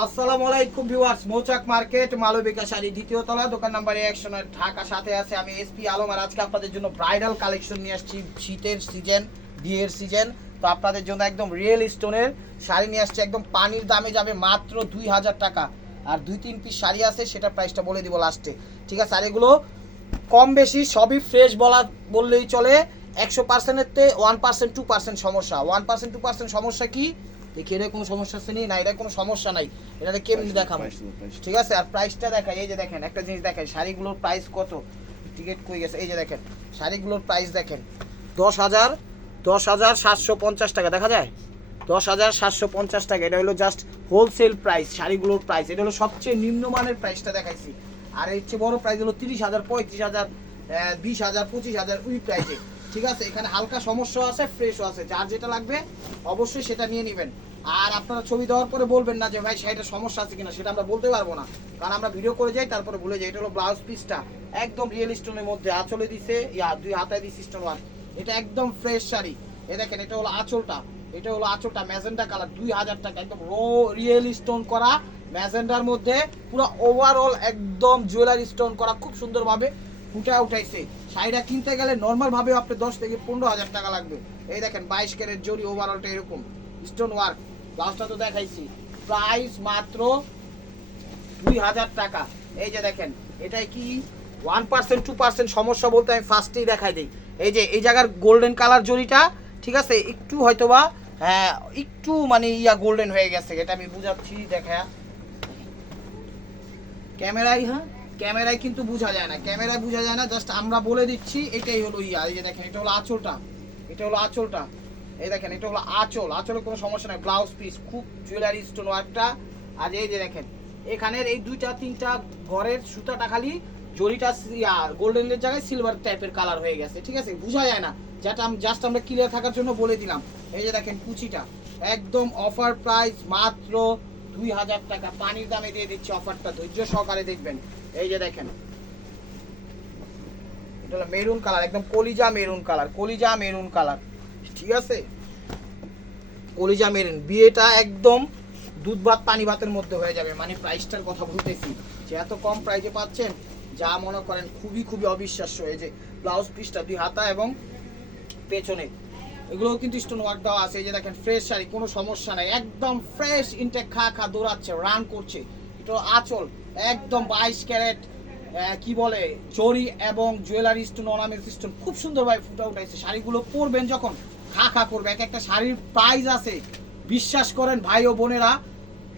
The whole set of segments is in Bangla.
আসসালামু আলাইকুম ভিউয়ার্স, মৌচাক মার্কেট মালবিকা শাড়ি দ্বিতীয় তলা, দোকান নাম্বার 109, ঢাকা। সাথে আছে আমি এসপি আলম। আর আজকে আপনাদের জন্য ব্রাইডাল কালেকশন নিয়ে আসছি। শীতের সিজন, বিয়ের সিজন, তো আপনাদের জন্য একদম রিয়েল স্টোনের শাড়ি নিয়ে আসছি। একদম পানির দামে যাবে মাত্র 2000 টাকা। আর 2-3 পিস শাড়ি আছে, সেটা প্রাইসটা বলে দিব লাস্টে, ঠিক আছে? আর এগুলো কম বেশি সবই ফ্রেশ বললেই চলে। 100%-এর 1% 2% সমস্যা। 1% 2% সমস্যা কি দেখি? এটা কোনো সমস্যা আছে না? এটা কোনো সমস্যা নাই। এটাতে কেমনি দেখাবো, ঠিক আছে? আর প্রাইসটা দেখাই, এই যে দেখেন একটা জিনিস দেখাই, শাড়িগুলোর প্রাইস কত। টিকিট কই গেছে? এই যে দেখেন শাড়িগুলোর প্রাইস দেখেন, 10,750 টাকা। দেখা যায় 10,750 টাকা। এটা হলো জাস্ট হোলসেল প্রাইস, শাড়িগুলোর প্রাইস। এটা হলো সবচেয়ে নিম্নমানের প্রাইসটা দেখাইছি। আর এর চেয়ে বড় প্রাইস হলো 30,000, 35,000, 20,000, 25,000, ওই প্রাইসে, ঠিক আছে? এখানে হালকা সমস্যা আছে, ফ্রেশও আছে। যার যেটা লাগবে অবশ্যই সেটা নিয়ে নেবেন। আর আপনারা ছবি দেওয়ার পরে বলবেন না যে ভাই শাড়িটা সমস্যা আছে কিনা, সেটা আমরা বলতে পারবো না, কারণ আমরা ভিডিও করে যাই তারপরে ভুলে যাই। এটা হলো ব্লাউজ পিসটা, একদম রিয়েল স্টোনের মধ্যে আঁচলে দিছে, দুই হাতায় দিছে স্টোন ওয়ার্ক। এটা একদম ফ্রেশ শাড়ি। এ দেখেন, এটা হলো আঁচলটা, এটা হলো আঁচলটা ম্যাজেন্ডা কালার, 2000 টাকা। একদম রিয়েল স্টোন করা ম্যাজেন্ডার মধ্যে পুরো ওভারঅল একদম জুয়েলারি স্টোন করা, খুব সুন্দরভাবে ফুটা উঠাইছে। শাড়িটা কিনতে গেলে নর্মাল ভাবে আপনি 10 থেকে 15,000 টাকা লাগবে। এই দেখেন 22 ক্যারেট জরি, ওভারঅলটা এরকম স্টোন ওয়ার্ক। ব্লাউজটা তো দেখাইছি, প্রাইস মাত্র 2000 টাকা। এই যে দেখেন, এটাই কি 1% 2% সমস্যা বলতে আমি ফার্স্টেই দেখাই দিই। এই যে এই জায়গার গোল্ডেন কালার জরিটা, ঠিক আছে, একটু হয়তোবা একটু মানে গোল্ডেন হয়ে গেছে, এটা আমি বুঝাচ্ছি। দেখা ক্যামেরায়, ক্যামেরায় কিন্তু বোঝা যায় না, ক্যামেরায় বোঝা যায় না, জাস্ট আমরা বলে দিচ্ছি। এটাই হলো এই যে দেখেন, এটা হলো আঁচলটা, এটা হলো আঁচলটা। এই দেখেন, এটা হলো আঁচল, আঁচলে কোনো সমস্যা নাই। ব্লাউজ পিস খুব জুয়েলারি স্টোন ওয়ার্কটা। আর এই যে দেখেন, এখানের এই 2-3টা ঘরের সুতাটা খালি জরিটা গোল্ডেনের জায়গায় সিলভার টাইপের কালার হয়ে গেছে, ঠিক আছে? বোঝা যায় না, যেটা জাস্ট আমরা ক্লিয়ার থাকার জন্য বলে দিলাম। এই যে দেখেন কুচিটা, একদম অফার প্রাইস মাত্র 2000 টাকা। পানির দামে দিয়ে দিচ্ছি অফারটা, ধৈর্য সহকারে দেখবেন। এই যে দেখেন, এটা হলো মেরুন কালার, একদম কলিজা মেরুন কালার, কলিজা মেরুন কালার, ঠিক আছে? কলিজা মেরুন। বিয়েটা একদম দুধ ভাত পানি ভাতের মধ্যে হয়ে যাবে। মানে প্রাইসটার কথা বলতেছি যে এত কম প্রাইসে পাচ্ছেন, যা মনে করেন খুবই খুবই অবিশ্বাস্য। এই যে ব্লাউজ পিসটা, 2 হাতা এবং পেছনে এগুলোও কিন্তু স্টোন ওয়ার্ক দেওয়া আছে। এই যে দেখেন ফ্রেশ শাড়ি, কোনো সমস্যা নাই, একদম ফ্রেশ ইনটেক, খা দৌড়াচ্ছে, রান করছে। এটা আঁচল একদম 22 ক্যারেট কি বলে জরি এবং জুয়েলারি স্টোন, অর্নামেন্টস স্টোন, খুব সুন্দরভাবে ফুটা উঠাইছে। শাড়িগুলো পরবেন যখন খা করবে। এক একটা শাড়ির প্রাইস আছে, বিশ্বাস করেন ভাই ও বোনেরা,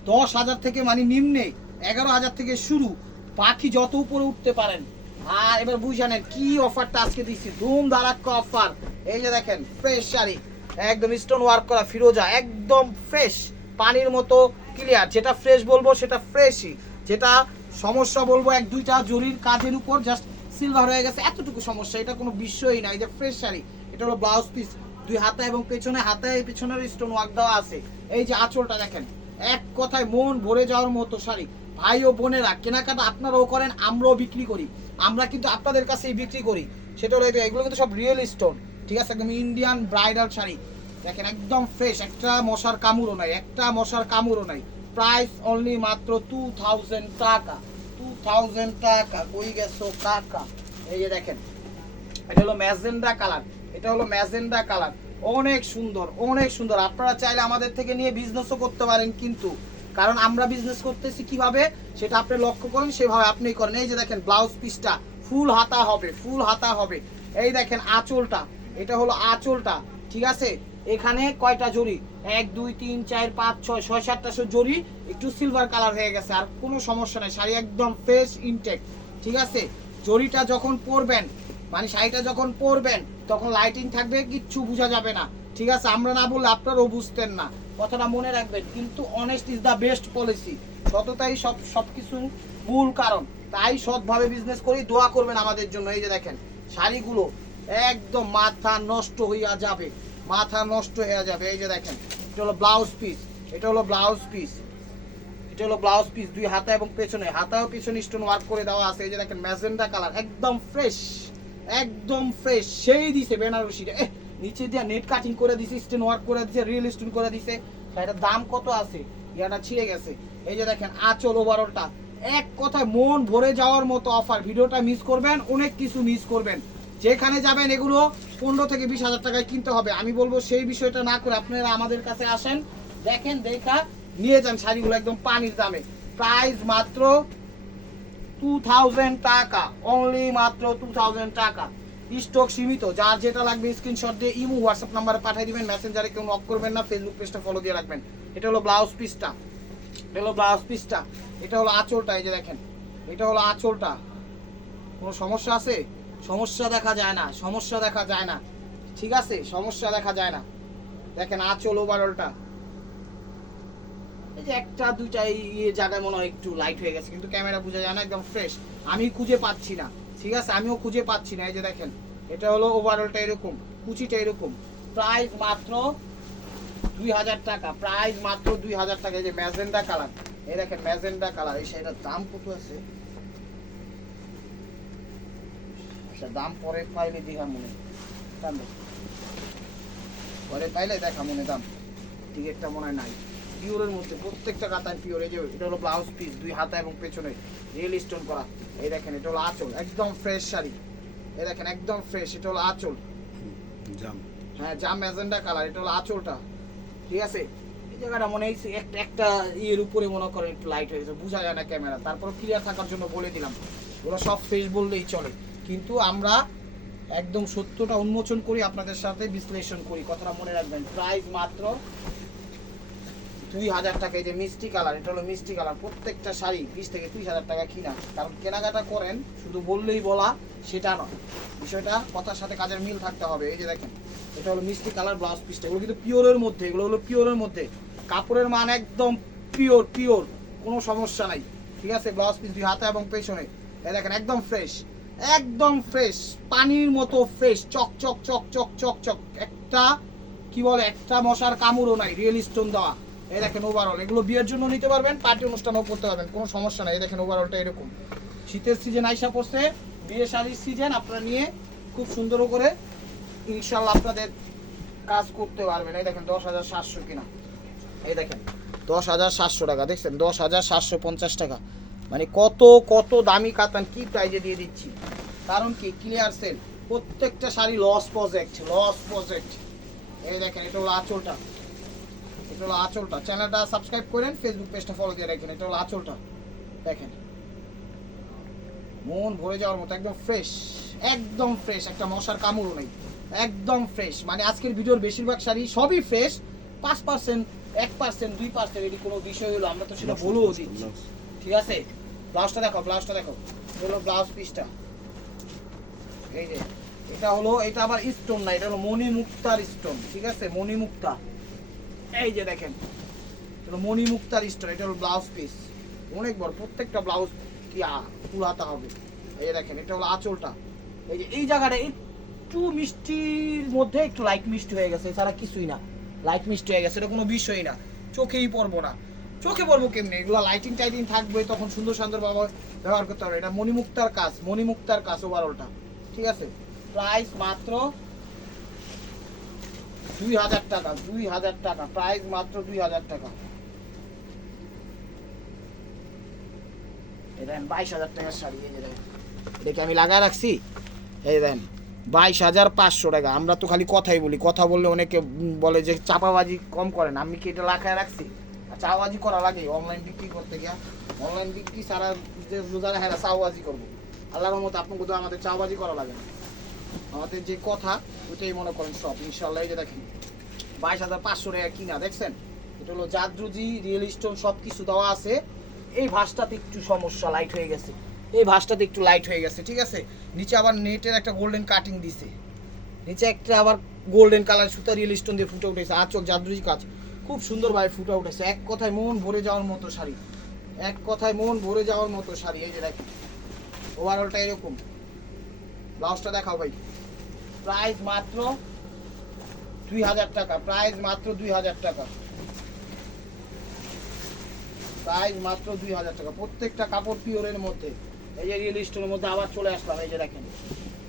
10,000 থেকে মানে নিম্নে 11,000 থেকে শুরু, বাকি যত উপরে উঠতে পারেন। আর এবার বুঝে নেন কি অফারটা আজকে দিচ্ছি, ধুম ধারাক্কা অফার। এই যে দেখেন ফ্রেশ শাড়ি, একদম স্টোন ওয়ার্ক করা ফিরোজা, একদম ফ্রেশ, পানির মতো ক্লিয়ার। যেটা ফ্রেশ বলবো সেটা ফ্রেশই, যেটা সমস্যা বলবো 1-2টা জরির কাজের উপর জাস্ট সিলভার হয়ে গেছে, এতটুকু সমস্যা, এটা কোনো বিষয়ই না। এই যে ফ্রেশ শাড়ি, এটা হলো ব্লাউজ পিস, 2 হাতা এবং পেছনে হাতায় পেছনের স্টোন ওয়ার্ক দেওয়া আছে। এই যে আঁচলটা দেখেন, এক কথায় মন ভরে যাওয়ার মতো শাড়ি। ভাই ও বোনেরা, কেনাকাটা আপনারাও করেন, আমরাও বিক্রি করি, আমরা কিন্তু আপনাদের কাছেই বিক্রি করি। সেটা হলো এগুলো কিন্তু সব রিয়েল স্টোন, ঠিক আছে? একদম ইন্ডিয়ান ব্রাইডাল শাড়ি দেখেন, একদম ফ্রেশ, একটা মশার কামড়ও নাই, একটা মশার কামড়ও নাই। প্রাইস অনলি মাত্র 2000 টাকা, 2000 টাকা। কই গেছো টাকা? এই যে দেখেন, এটা হলো ম্যাজেন্ডা কালার, এটা হলো ম্যাজেন্ডা কালার, অনেক সুন্দর, অনেক সুন্দর। আপনারা চাইলে আমাদের থেকে নিয়ে বিজনেসও করতে পারেন, কিন্তু কারণ আমরা বিজনেস করতেছি কিভাবে সেটা আপনি লক্ষ্য করেন, সেভাবে আপনি করেন। এই যে দেখেন ব্লাউজ পিসটা ফুল হাতা হবে, ফুল হাতা হবে। এই দেখেন আঁচলটা, এটা হলো আঁচলটা, ঠিক আছে? এখানে কয়টা জরি? 1 2 3 4 5 6 7টা জরি, একটু সিলভার কালার হয়ে গেছে। আর কোনো সমস্যা নাই, শাড়ি একদম ফ্রেশ ইনটেক, ঠিক আছে? জরিটা যখন পরবেন, মানে শাড়িটা যখন পরবেন তখন লাইটিং থাকবে, কিচ্ছু বোঝা যাবে না, ঠিক আছে? আমরা না বললে আপনারাও বুঝতেন না, কথাটা মনে রাখবেন। কিন্তু honest is the best policy, সততাই সবকিছু মূল কারণ। তাই সৎভাবে বিজনেস করি, দোয়া করবেন আমাদের জন্য। এই যে দেখেন শাড়িগুলো একদম মাথা নষ্ট হইয়া যাবে, মাথা নষ্ট হয়ে যাবে। এই যে দেখেন, এটা হলো ব্লাউজ পিস, এটা হলো ব্লাউজ পিস, এটা হলো ব্লাউজ পিস, 2 হাতা এবং পেছনে হাতাও পিছনে স্টোন ওয়ার্ক করে দেওয়া আছে। এই যে দেখেন ম্যাজেন্ডা কালার, একদম ফ্রেশ, একদম ফ্রেশ, সেই দিছে বেনারসিটা, নিচে দিয়ে নেট কাটিং করে দিছে, স্টোন ওয়ার্ক করে দিছে, রিয়েল স্টোন করে দিছে। এটার দাম কত আছে? ইয়াটা ছিঁড়ে গেছে। এই যে দেখেন আঁচল ওভারঅলটা, এক কথায় মন ভরে যাওয়ার মতো অফার। ভিডিওটা মিস করবেন, অনেক কিছু মিস করবেন। যেখানে যাবেন এগুলো 15 থেকে 20 হাজার টাকায় কিনতে হবে। আমি বলবো সেই বিষয়টা না করে আপনারা আমাদের কাছে আসেন, দেখেন, দেখা নিয়ে যান শাড়িগুলো একদম পানির দামে। প্রাইস মাত্র 2000 টাকা, অনলি মাত্র 2000 টাকা। স্টক সীমিত, যার যেটা লাগবে স্ক্রিনশট দিয়ে ইমো হোয়াটসঅ্যাপ নাম্বারে পাঠিয়ে দিবেন। মেসেঞ্জারে কেউ নক করবেন না, ফেসবুক পেজটা ফলো দিয়ে রাখবেন। এটা হলো ব্লাউজ পিসটা, এটা হলো ব্লাউজ পিসটা, এটা হলো আঁচলটা। এই যে দেখেন, এটা হলো আঁচলটা। কোনো সমস্যা আছে? সমস্যা দেখা যায় না, সমস্যা দেখা যায় না, ঠিক আছে, সমস্যা দেখা যায় না। দেখেন আঁচল ওভারঅলটা। এই যে একটা দুইটা এই জায়গায় মনে হয় একটু লাইট হয়ে গেছে, কিন্তু ক্যামেরা বোঝা যায় না, একদম ফ্রেশ। আমি খুঁজে পাচ্ছি না, ঠিক আছে, আমিও খুঁজে পাচ্ছি না। এই যে দেখেন, এটা হলো ওভারঅলটা এরকম, কুচিটা এরকম। প্রাইস মাত্র 2000 টাকা, প্রাইস মাত্র 2000 টাকা। এই যে ম্যাজেন্ডা কালার, এই দেখেন ম্যাজেন্ডা কালার। এই শাড়িটার দাম কত আছে? আচ্ছা, দাম পরে পাইলে দেখা মনে, পরে পাইলে দেখা মনে দাম। টিকেটটা মনে হয় নাই। পিওরের মধ্যে প্রত্যেকটা কাতায় পিওর। এই যে এটা হলো ব্লাউজ পিস, 2 হাতা এবং পেছনে রিয়েল স্টোন করা। এই দেখেন, এটা হলো আঁচল, একদম ফ্রেশ শাড়ি। এই দেখেন একদম ফ্রেশ, এটা হলো আঁচল, জাম, হ্যাঁ জাম ম্যাজেন্ডা কালার। এটা হলো আঁচলটা, ঠিক আছে। এই জায়গাটা মনে হয় একটা একটা ইয়ের উপরে মনে করেন একটু লাইট হয়ে গেছে, বোঝা যায় না ক্যামেরা, তারপর ক্লিয়ার থাকার জন্য বলে দিলাম। ওরা সব ফ্রেশ বললেই চলে, কিন্তু আমরা একদম সত্যটা উন্মোচন করি, আপনাদের সাথে বিশ্লেষণ করি, কথাটা মনে রাখবেন। প্রাইস মাত্র 2000 টাকা। এই যে মিষ্টি কালার, এটা হলো মিষ্টি কালার। প্রত্যেকটা শাড়ি 20 থেকে 30 হাজার টাকা কিনা, কারণ কেনাকাটা করেন শুধু বললেই বলা সেটা নয়, বিষয়টা কথার সাথে কাজের মিল থাকতে হবে। এই যে দেখেন, এটা হলো মিষ্টি কালার ব্লাউজ পিসটা। এগুলো কিন্তু পিওরের মধ্যে, এগুলো হলো পিওরের মধ্যে, কাপড়ের মান একদম পিওর পিওর, কোনো সমস্যা নাই, ঠিক আছে। ব্লাউজ পিস 2 হাতা এবং পেছনে। এই দেখেন একদম ফ্রেশ, একদম ফ্রেশ, পানির মতো ফ্রেশ, চক চক চক চক চক চক, একটা কি বলে, একটা মশার কামড়ও নাই, রিয়েল স্টোন দেওয়া। এই দেখেন ওভারঅল, এগুলো বিয়ের জন্য নিতে পারবেন, পার্টি অনুষ্ঠানেও পড়তে পারবেন, কোনো সমস্যা নাই। এই দেখেন ওভারঅলটা এরকম। শীতের সিজন আইসা পড়ছে, বিয়ে শাড়ির সিজন, আপনারা নিয়ে খুব সুন্দর করে ইনশাল্লাহ আপনাদের কাজ করতে পারবেন। এই দেখেন 10,700 কিনা, এই দেখেন 10,700 টাকা, দেখছেন 10,750 টাকা। মানে কত কত দামি কাতান, কি প্রাইজে দিয়ে দিচ্ছি, কারণ কি ক্লিয়ার সেল। প্রত্যেকটা sari loss project, loss project. এই দেখেন, এটা হলো আঁচলটা, এটা হলো আঁচলটা। চ্যানেলটা সাবস্ক্রাইব করেন, ফেসবুক পেজটা ফলো দিয়ে রাখেন। এটা হলো আঁচলটা, দেখেন মন ভরে যাওয়ার মতো, একদম ফ্রেশ, একদম ফ্রেশ, একটা মশার কামড়ও নেই, একদম ফ্রেশ। মানে আজকের ভিডিওর বেশিরভাগ শাড়ি সবই ফ্রেশ, 5%, 1%, 2% এটি কোনো বিষয় হলো আমরা তো সেটা বলেও দিচ্ছি, ঠিক আছে। ব্লাউজটা দেখো, ব্লাউজটা দেখো, হলো ব্লাউজ পিসটা। এই যে এটা হলো, এটা আবার স্টোন না, এটা হলো মণিমুক্তার স্টোন, ঠিক আছে, মণিমুক্তা। এই যে দেখেন, এটা মণিমুক্তার স্টোন, এটা হলো ব্লাউজ পিস, অনেক বড়, প্রত্যেকটা ব্লাউজ কি ফুল হাতা হবে। এই দেখেন, এটা হলো আঁচলটা। এই যে এই জায়গাটা একটু মিষ্টির মধ্যে একটু লাইট মিষ্টি হয়ে গেছে, এছাড়া কিছুই না, লাইট মিষ্টি হয়ে গেছে, এটা কোনো বিষয়ই না, চোখেই পড়বো না। চোখে পড়বো কেমনি, এগুলো লাইটিং টাইটিং থাকবে, তখন সুন্দর সুন্দর ব্যবহার করতে হবে। এটা মণিমুক্তার কাজ, মণিমুক্তার কাজ ওভারঅলটা, ঠিক আছে। প্রাইস মাত্র 2000 টাকা, 2000 টাকা, প্রাইস মাত্র 2000 টাকা। এই দেখেন 22,000 টাকার শাড়ি, এই যে দেখেন, দেখে আমি লাগায় রাখছি। এই দেখেন 22,500 টাকা। আমরা তো খালি কথাই বলি, কথা বললে অনেকে বলে যে চাপাবাজি কম করেন, আমি কি এটা লাগায় রাখছি? চাপাবাজি করা লাগে অনলাইন বিক্রি করতে গিয়া, অনলাইন বিক্রি সারা যে রোজার হ্যাঁ চাপাবাজি করবো, আল্লাহর মতো আপনাকে তো আমাদের চাপাবাজি করা লাগে না, আমাদের যে কথা ওইটাই মনে করেন সব ইনশাল্লাহ। এই যে দেখেন 22,500 টাকা কিনা, দেখছেন। এটা হলো জাদরুজি, রিয়েল স্টোন সব কিছু দেওয়া আছে। এই ভাঁজটাতে একটু সমস্যা, লাইট হয়ে গেছে, এই ভাঁজটাতে একটু লাইট হয়ে গেছে, ঠিক আছে। নিচে আবার নেটের একটা গোল্ডেন কাটিং দিছে, নিচে একটা আবার গোল্ডেন কালার সুতা রিয়েল স্টোন দিয়ে ফুটে উঠেছে, আঁচক জাদরুজি কাজ খুব সুন্দরভাবে ফুটে উঠেছে। এক কথায় মন ভরে যাওয়ার মতো শাড়ি, এক কথায় মন ভরে যাওয়ার মতো শাড়ি। এই যে দেখেন ওভারঅলটা এরকম। ব্লাউজটা দেখাও ভাই। প্রাইস মাত্র 2000 টাকা, প্রাইস মাত্র 2000 টাকা, প্রাইস মাত্র 2000 টাকা। প্রত্যেকটা কাপড় পিওরের মধ্যে। এই যে রিয়েল স্টোনের মধ্যে আবার চলে আসলাম। এই যে দেখেন,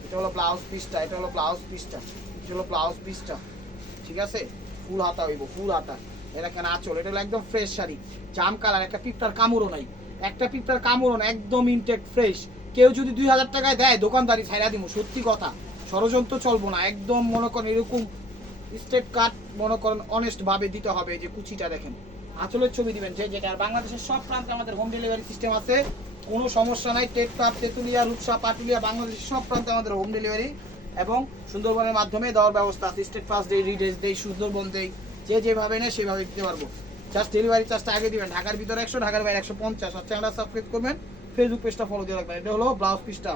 এটা হলো ব্লাউজ পিসটা, এটা হলো ব্লাউজ পিসটা, এটা হলো ব্লাউজ পিসটা, ঠিক আছে। ফুল হাতা হইব, ফুল হাতা। এই দেখেন আঁচল, এটা হলো একদম ফ্রেশ শাড়ি, জাম কালার, একটা পিঁপড়ার কামড়ও নাই, একটা পিঁপড়ার কামড়ও না, একদম ইনটেক ফ্রেশ। কেউ যদি 2000 টাকায় দেয় দোকানদারি ছাইড়া দিব, সত্যি কথা, ষড়যন্ত্র চলবো না, একদম মনে করেন এরকম স্টেট কাট মনে করেন অনেস্ট ভাবে দিতে হবে। যে কুচিটা দেখেন, আঁচলের ছবি দিবেন যে যেটা। আর বাংলাদেশের সব প্রান্তে আমাদের হোম ডেলিভারি সিস্টেম আছে, কোনো সমস্যা নাই। টেকটাপ, তেতুলিয়া, রূপসা, পাটুলিয়া, বাংলাদেশের সব প্রান্তে আমাদের হোম ডেলিভারি এবং সুন্দরবনের মাধ্যমে দেওয়ার ব্যবস্থা আছে। স্টেট ফার্স্ট দেই, রিডেস দেই, সুন্দরবন দেই, যে যেভাবে নেয় সেভাবে দিতে পারবো। জাস্ট ডেলিভারি চার্জটা আগে দিবেন, ঢাকার ভিতরে 100, ঢাকার বাইরে 150। আর চ্যানেলটা সাবস্ক্রাইব করবেন, ফেসবুক পেজটা ফলো দিয়ে রাখবেন। এটা হলো ব্লাউজ পিসটা,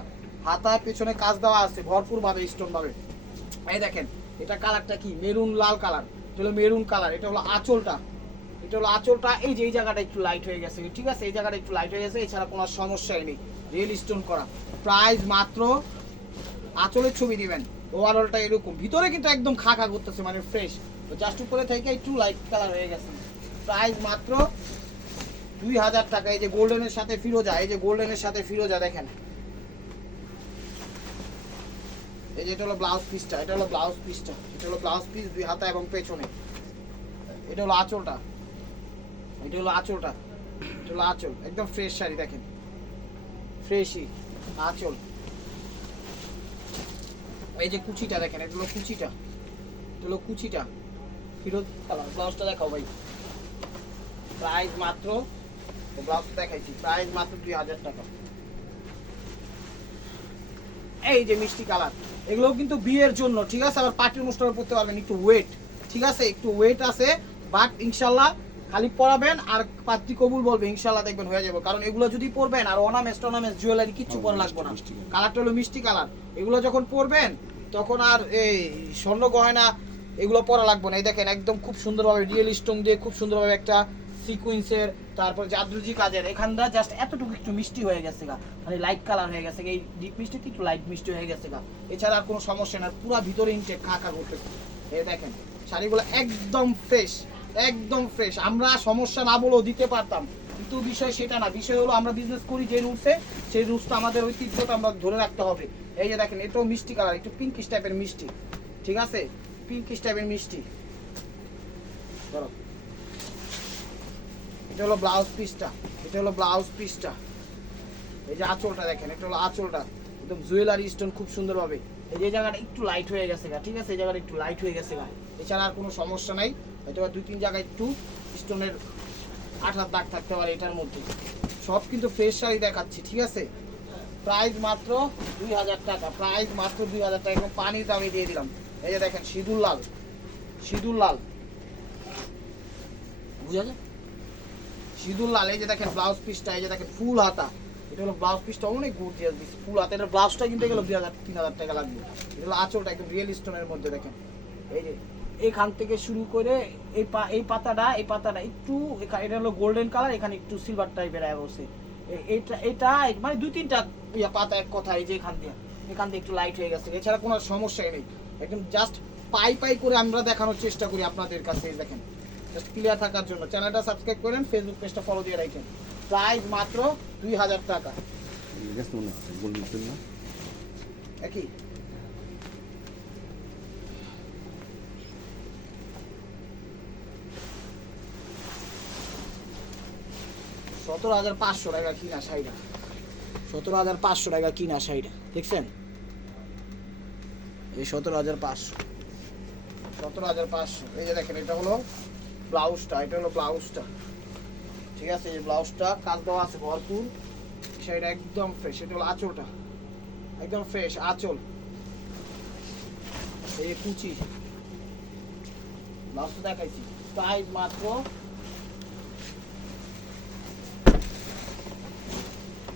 হাতার পেছনে কাজ দেওয়া আছে ভরপুর ভাবে, স্টোন ভাবে। এই দেখেন এটা কালারটা কি, মেরুন লাল কালার, এটা হলো মেরুন কালার। এটা হলো আঁচলটা, এটা হলো আঁচলটা। এই যে এই জায়গাটা একটু লাইট হয়ে গেছে, ঠিক আছে, এই জায়গাটা একটু লাইট হয়ে গেছে, এছাড়া কোনো সমস্যাই নেই। রিয়েল স্টোন করা, প্রাইস মাত্র, আঁচলের ছবি দিবেন, ওভারঅলটা এরকম, ভিতরে কিন্তু একদম খা খা করতেছে, মানে ফ্রেশ। তো জাস্ট উপরে থেকে একটু লাইট কালার হয়ে গেছে। প্রাইস মাত্র 2000 টাকা। এই যে গোল্ডেনের সাথে ফিরোজা, এই যে গোল্ডেনের সাথে ফিরোজা দেখেন। এই যে এটা হলো ব্লাউজ পিসটা, এটা হলো ব্লাউজ পিসটা, এটা হলো ব্লাউজ পিস, 2 হাতা এবং পেছনে। এটা হলো আঁচলটা, এটা হলো আঁচলটা, এটা হলো আঁচল, একদম ফ্রেশ শাড়ি দেখেন, ফ্রেশই আঁচল। এই যে কুচিটা দেখেন, এটা হলো কুচিটা, এটা হলো কুচিটা, ফিরোজ কালার। ব্লাউজটা দেখাও ভাই, প্রাইস মাত্র, ব্লাউজটা দেখাইছি, প্রাইস মাত্র 2000 টাকা। এই যে মিষ্টি কালার, এগুলো কিন্তু বিয়ের জন্য, ঠিক আছে, আবার পার্টির অনুষ্ঠানে পড়তে পারবেন। একটু ওয়েট, ঠিক আছে, একটু ওয়েট আছে, বাট ইনশাল্লাহ খালি পরাবেন আর পাত্রী কবুল বলবে, ইনশাল্লাহ দেখবেন হয়ে যাবে। কারণ এগুলো যদি পরবেন আর অর্নামেন্টস টর্নামেন্টস জুয়েলারি কিচ্ছু পরা লাগবে না। কালারটা হলো মিষ্টি কালার, এগুলো যখন পরবেন তখন আর এই স্বর্ণ গয়না এগুলো পরা লাগবে না। এই দেখেন একদম খুব সুন্দরভাবে রিয়েল স্টোন দিয়ে খুব সুন্দরভাবে একটা সিকুয়েন্সের, তারপর জাদরুজি কাজের, এখানটা জাস্ট এতটুকু একটু মিষ্টি হয়ে গেছে গা, মানে লাইট কালার হয়ে গেছে, এই ডিপ মিষ্টিতে একটু লাইট মিষ্টি হয়ে গেছে গা, এছাড়া আর কোনো সমস্যা না। পুরো ভিতরে ইনটেক খা খা করতেছে। এই দেখেন শাড়িগুলো একদম ফ্রেশ, একদম ফ্রেশ। আমরা সমস্যা না বলেও দিতে পারতাম, কিন্তু বিষয় সেটা না। বিষয় হলো আমরা বিজনেস করি যে রুলসে, সেই রুলসটা আমাদের ঐতিহ্যটা আমরা ধরে রাখতে হবে। এই যে দেখেন এটাও মিষ্টি কালার, একটু পিঙ্কিশ টাইপের মিষ্টি, ঠিক আছে, পিঙ্কিশ টাইপের মিষ্টি। ধরো এটা হলো ব্লাউজ পিসটা, এটা হলো ব্লাউজ পিসটা। এই যে আঁচলটা দেখেন, এটা হলো আঁচলটা, একদম জুয়েলারি স্টোন খুব সুন্দরভাবে। এই যে জায়গাটা একটু লাইট হয়ে গেছে গা, ঠিক আছে, এই জায়গাটা একটু লাইট হয়ে গেছে গা, এছাড়া আর কোনো সমস্যা নাই। হয়তো 2-3 জায়গায় একটু স্টোনের আঠার দাগ থাকতে পারে এটার মধ্যে। সব কিন্তু ফ্রেশ শাড়ি দেখাচ্ছি, ঠিক আছে। প্রাইস মাত্র 2000 টাকা, প্রাইস মাত্র 2000 টাকা, একদম পানির দামে দিয়ে দিলাম। এই যে দেখেন সিঁদুর লাল, সিঁদুর লাল, বুঝা যায়, সিঁদুর লাল। এই যে দেখেন ব্লাউজ পিসটা, এই যে দেখেন ফুল হাতা, এটা হলো ব্লাউজ পিসটা, অনেক গর্জিয়াস দিচ্ছে ফুল হাতা। এটা ব্লাউজটা কিনতে গেলে 2000-3000 টাকা লাগবে। এটা হলো আঁচলটা, একদম রিয়েল স্টোনের মধ্যে দেখেন। এই যে এখান থেকে শুরু করে এই পাতাটা একটু, এটা হলো গোল্ডেন কালার, এখানে একটু সিলভার টাইপের অবশ্যই। এটা মানে 2-3টা পাতা এক কথা। এই যে এখান দিয়ে একটু লাইট হয়ে গেছে, এছাড়া কোনো সমস্যাই নেই। একদম জাস্ট পাই পাই করে আমরা দেখানোর চেষ্টা করি আপনাদের কাছে। দেখেন জাস্ট ক্লিয়ার থাকার জন্য চ্যানেলটা সাবস্ক্রাইব করেন, ফেসবুক পেজটা ফলো দিয়ে রাখেন। প্রাইস মাত্র 2000 টাকা। একই 17,500 টাকা কিনা শাড়িটা, 17,500 টাকা কিনা শাড়িটা দেখছেন, এই 17,500, 17,500। এই যে দেখেন এটা হলো ব্লাউজটা, এটা হলো ব্লাউজটা, ঠিক আছে, এই ব্লাউজটা কাজ দেওয়া আছে ভরপুর, শাড়িটা একদম ফ্রেশ। এটা হলো আঁচলটা, একদম ফ্রেশ আঁচল। এই কুচি, ব্লাউজটা দেখাইছি, প্রাইস মাত্র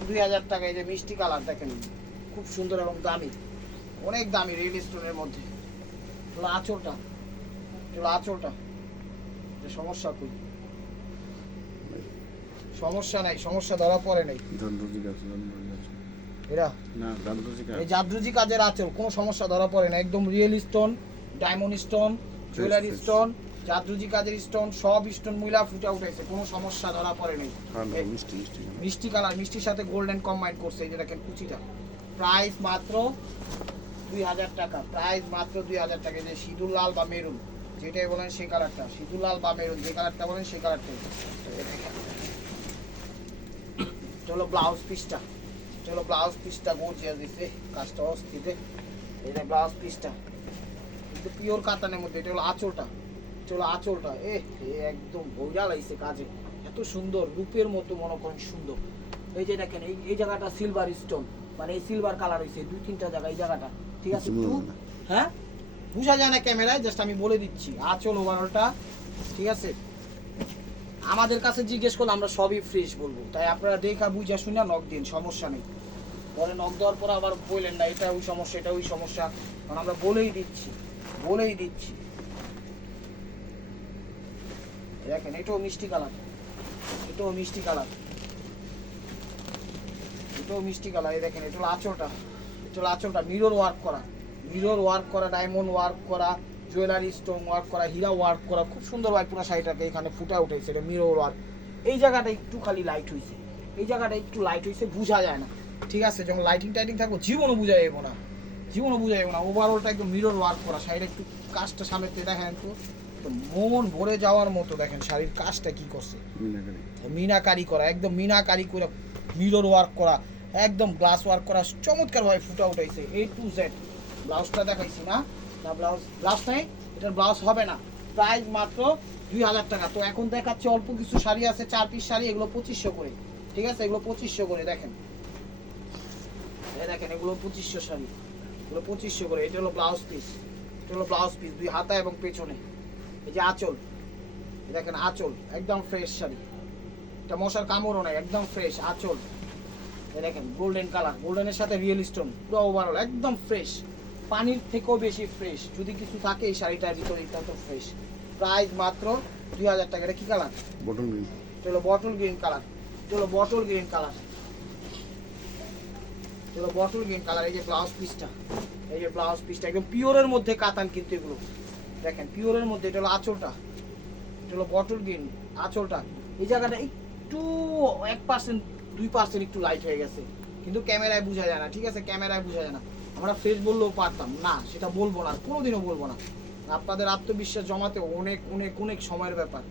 2000 টাকা। এই যে মিষ্টি কালার দেখেন, খুব সুন্দর এবং দামি, অনেক দামি, রিয়েল স্টোনের মধ্যে। হলো আঁচলটা, হলো আঁচলটা। সমস্যা কই, সমস্যা নাই, সমস্যা ধরা পড়ে নাই। এরা এই জাদরুজি কাজের আঁচল, কোনো সমস্যা ধরা পড়ে না। একদম real stone, diamond stone, jewellery stone, জাদরুজি কাজের স্টোন, সব স্টোন মিলা ফুটে উঠেছে, কোনো সমস্যা ধরা পড়ে নাই। মিষ্টি কালার, মিষ্টির সাথে গোল্ডেন কম্বাইন করছে। এই যে দেখেন কুচিটা, প্রাইস মাত্র 2000 টাকা, প্রাইস মাত্র 2000 টাকা। যে সিঁদুর লাল বা মেরুন, যেটাই বলেন সেই কালারটা, সিঁদুর লাল বা মেরুন, যে কালারটা বলেন সেই কালারটাই। চলো ব্লাউজ পিসটা, চলো ব্লাউজ পিসটা গর্জিয়াস দিচ্ছে, কাজটা অস্থির। এটা ব্লাউজ পিসটা কিন্তু পিওর কাতানের মধ্যে। এটা হলো আঁচলটা, চলো আঁচলটা একদম বইরা লাগছে কাজে, এত সুন্দর রূপের মতো মনে করেন সুন্দর। এই যে দেখেন এই জায়গাটা সিলভার স্টোন, মানে এই সিলভার কালার হয়েছে 2-3টা জায়গা এই জায়গাটা, ঠিক আছে? হ্যাঁ বোঝা যায় না ক্যামেরায়, জাস্ট আমি বলে দিচ্ছি। আঁচল ওভারঅলটা ঠিক আছে। আমাদের কাছে জিজ্ঞেস করলে আমরা সবই ফ্রেশ বলবো, তাই আপনারা দেখা বুঝা শুনে নক দিন, সমস্যা নেই। পরে নক দেওয়ার পর আবার বললেন না এটা ওই সমস্যা এটা ওই সমস্যা, কারণ আমরা বলেই দিচ্ছি, বলেই দিচ্ছি। দেখেন এটাও মিষ্টি কালার, এটাও মিষ্টি কালার, এটাও মিষ্টি কালার। এই দেখেন এটা হলো আঁচলটা, এটা হলো আঁচলটা মিরর ওয়ার্ক করা, মিরর ওয়ার্ক করা, ডায়মন্ড ওয়ার্ক করা, জুয়েলারি স্টোন ওয়ার্ক করা, হীরা ওয়ার্ক করা, খুব সুন্দর ভাই পুরো শাড়িটাকে এখানে ফুটে উঠেছে। এটা মিরর ওয়ার্ক। এই জায়গাটা একটু খালি লাইট হয়েছে, এই জায়গাটা একটু লাইট হয়েছে, বোঝা যায় না, ঠিক আছে? যখন লাইটিং টাইটিং থাকবো জীবনও বোঝা যাবো না, জীবনও বোঝা যাবো না। ওভারঅলটা একদম মিরর ওয়ার্ক করা শাড়িটা, একটু কাজটা সামনে দেখেন একটু, মন ভরে যাওয়ার মতো। দেখেন শাড়ির কাজটা কি করছে, মিনাকারি করা, একদম মিনাকারি করে মিরর ওয়ার্ক করা, একদম গ্লাস ওয়ার্ক করা, চমৎকার ভাবে ফুটা উঠাইছে A to Z। ব্লাউজটা দেখাইছি না, না ব্লাউজ নেই, এটার ব্লাউজ হবে না। প্রাইস মাত্র 2000 টাকা। তো এখন দেখাচ্ছে অল্প কিছু শাড়ি আছে, 4 পিস শাড়ি, এগুলো 2500 করে, ঠিক আছে? এগুলো 2500 করে। দেখেন এই দেখেন এগুলো 2500 শাড়ি, এগুলো 2500 করে। এটা হলো ব্লাউজ পিস, এটা হলো ব্লাউজ পিস 2 হাতা এবং পেছনে। এই যে আঁচল, দেখেন আঁচল একদম ফ্রেশ শাড়ি, এটা মশার কামড়ও নাই, একদম ফ্রেশ আঁচল। দেখেন গোল্ডেন কালার, গোল্ডেনের সাথে রিয়েল স্টোন, পুরো ওভারঅল একদম ফ্রেশ, পানির থেকেও বেশি ফ্রেশ। যদি কিছু থাকে এই শাড়িটার ভিতরে এটা তো ফ্রেশ। প্রাইস মাত্র 2000 টাকা। এটা কি কালার? Bottle green. চলো বটল গ্রিন কালার, চলো বটল গ্রিন কালার, চলো বটল গ্রিন কালার। এই যে ব্লাউজ পিসটা, এই যে ব্লাউজ পিসটা একদম পিওরের মধ্যে কাতান কিন্তু এগুলো, দেখেন পিওরের মধ্যে। এটা হলো আঁচলটা, এটা হলো বটল গ্রিন আঁচলটা। এই জায়গাটা একটু 1% 2% একটু লাইট হয়ে গেছে, কিন্তু ক্যামেরায় বোঝা যায় না, ঠিক আছে? ক্যামেরায় বোঝা যায় না। আমরা ফ্রেশ বললেও পারতাম না, সেটা বলবো না, কোনোদিনও বলবো না। আপনাদের আত্মবিশ্বাস জমাতে অনেক অনেক অনেক সময়ের ব্যাপার।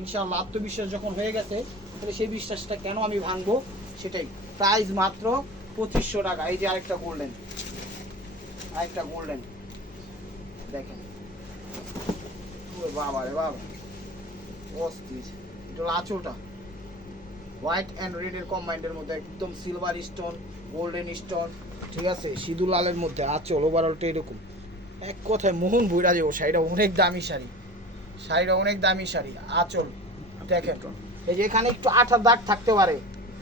ইনশাআল্লাহ আত্মবিশ্বাস যখন হয়ে গেছে, তাহলে সেই বিশ্বাসটা কেন আমি ভাঙবো, সেটাই। প্রাইস মাত্র 2500 টাকা। এই যে আরেকটা গোল্ডেন, আরেকটা গোল্ডেন দেখেন, বাবা রে বাবা অস্থির। এটা হলো আঁচলটা, হোয়াইট অ্যান্ড রেড এর কম্বাইন্ডের মধ্যে, একদম সিলভার স্টোন, গোল্ডেন স্টোন, ঠিক আছে? সিঁদুর লালের মধ্যে আঁচল। ওভারঅলটা এরকম, এক কথায় মোহন ভুইরা যাবো। শাড়িটা অনেক দামি শাড়ি, শাড়িটা অনেক দামি শাড়ি। আঁচল দেখেন, এই যে এখানে একটু আঠার দাগ থাকতে পারে,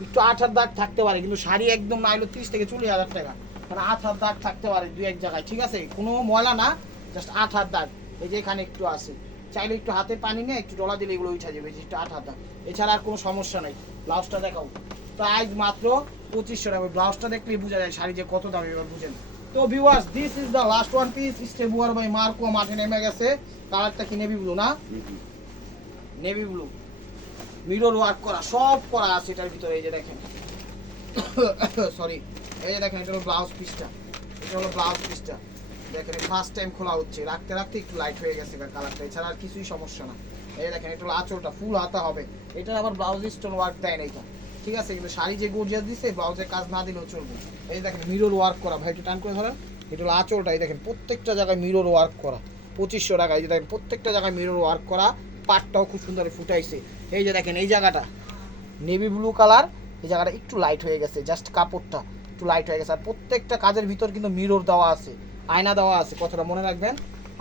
একটু আঠার দাগ থাকতে পারে, কিন্তু শাড়ি একদম না হলো 30 থেকে 40 হাজার টাকা, মানে আঠার দাগ থাকতে পারে 2-1 জায়গায়, ঠিক আছে? কোনো ময়লা না, জাস্ট আঠার দাগ। এই যে এখানে একটু আছে, চাইলে একটু হাতে পানি নিয়ে একটু ডলা দিলে এগুলো উঠে যাবে, যেটা আঠার দাগ। এছাড়া আর কোনো সমস্যা নেই। ব্লাউজটা দেখাও, প্রাইস মাত্র 2500 টাকা। ব্লাউজটা দেখলেই বোঝা যায় শাড়ি যে কত দামি, এবার বুঝেন। তো viewers, this is the last one piece. স্টেপ ওয়ার বাই মার্কো মাঠে নেমে গেছে। কালারটা কি নেভি ব্লু না? নেভি ব্লু, মিরর ওয়ার্ক করা, সব করা আছে এটার ভিতরে। এই যে দেখেন, সরি, এই যে দেখেন এটা হলো ব্লাউজ পিসটা, এটা হলো ব্লাউজ পিসটা। দেখেন ফার্স্ট টাইম খোলা হচ্ছে, রাখতে রাখতে একটু লাইট হয়ে গেছে কালারটা, এছাড়া আর কিছুই সমস্যা না। এই দেখেন এটা হলো আঁচলটা, ফুল হাতা হবে। এটা আবার ব্লাউজ স্টোন ওয়ার্ক দেয় না এটা, ঠিক আছে? কিন্তু শাড়ি যে গর্জিয়াস দিচ্ছে, ব্লাউজের কাজ না দিলেও চলবে। এই দেখেন মিরর ওয়ার্ক করা, ভাই একটু টান করে ধরেন। এটা হলো আঁচলটা, এই দেখেন প্রত্যেকটা জায়গায় মিরর ওয়ার্ক করা, 2500 টাকা। এই যে দেখেন প্রত্যেকটা জায়গায় মিরর ওয়ার্ক করা, পাটটাও খুব সুন্দর ফুটাইছে। এই যে দেখেন এই জায়গাটা নেভি ব্লু কালার, এই জায়গাটা একটু লাইট হয়ে গেছে, জাস্ট কাপড়টা একটু লাইট হয়ে গেছে। আর প্রত্যেকটা কাজের ভিতর কিন্তু মিরর দেওয়া আছে, আয়না দেওয়া আছে, কথাটা মনে রাখবেন।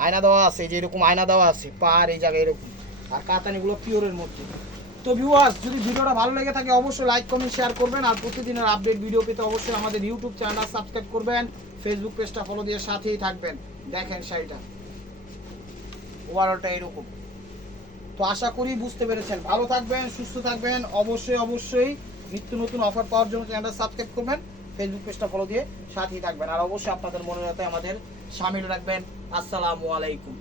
আয়না দেওয়া আছে, যে এরকম আয়না দেওয়া আছে পার এই জায়গায় এরকম। আর কাতানিগুলো পিওরের মধ্যে। তো ভিউয়ার্স, যদি ভিডিওটা ভালো লেগে থাকে অবশ্যই লাইক কমেন্ট শেয়ার করবেন। আর প্রতিদিনের আপডেট ভিডিও পেতে অবশ্যই আমাদের ইউটিউব চ্যানেল সাবস্ক্রাইব করবেন, ফেসবুক পেজটা ফলো দিয়ে সাথেই থাকবেন। দেখেন শাড়িটা ওভারঅলটা এরকম। তো আশা করি বুঝতে পেরেছেন। ভালো থাকবেন, সুস্থ থাকবেন। অবশ্যই অবশ্যই নিত্য নতুন অফার পাওয়ার জন্য চ্যানেলটা সাবস্ক্রাইব করবেন, ফেসবুক পেজটা ফলো দিয়ে সাথেই থাকবেন। আর অবশ্যই আপনাদের মনে রাখতে আমাদের সামিল রাখবেন। আসসালামু আলাইকুম।